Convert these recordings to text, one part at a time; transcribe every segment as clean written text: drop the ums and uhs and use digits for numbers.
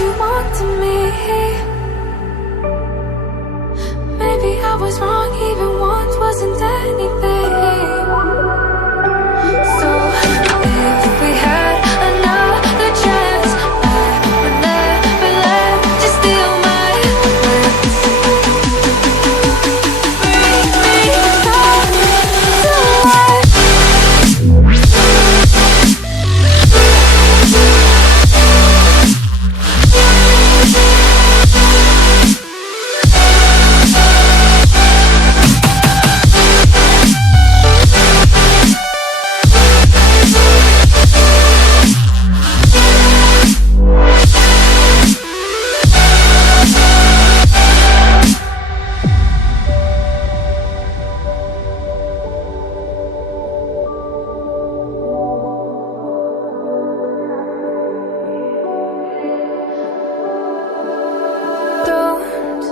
you want to me. Maybe I was wrong, even once wasn't anything. So if we had another chance, I would never let you steal my glance. Bring me back to life. Don't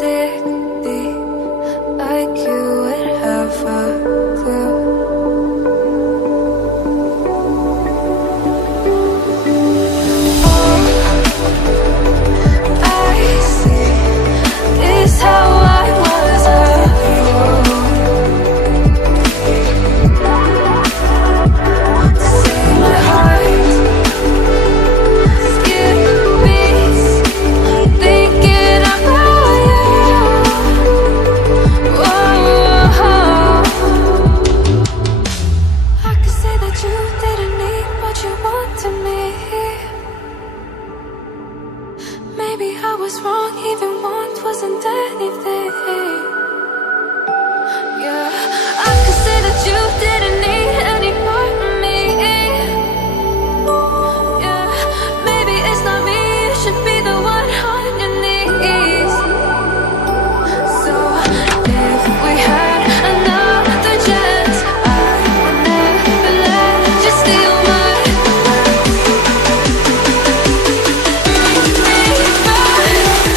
dig deep, like you would have a clue. All I see is how I was a fool to see my heart skip beats, thinking about you. Whoa. I could say that you didn't need what you wanted me. Maybe I was wrong, even once wasn't anything. Yeah, I could say that you didn't need any part of me. Yeah, maybe it's not me, you should be the one on your knees. So if we had another chance, I would never let you steal my glance. Bring me back. If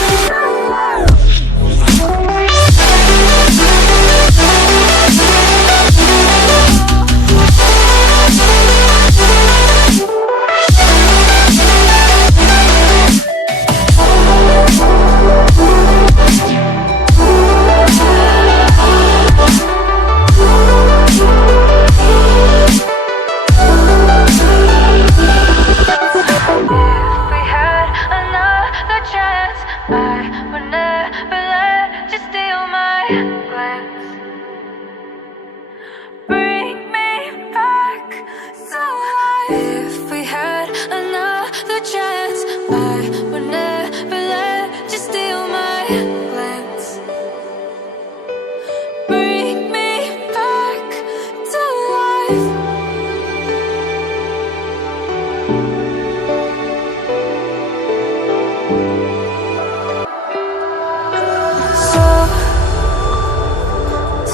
we had another chance, I would never let you steal my glance. Bring me back to life. If we had another chance, I would never let you steal my glance. Bring me back to life. So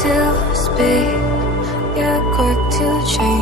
to speak, you're quick to change.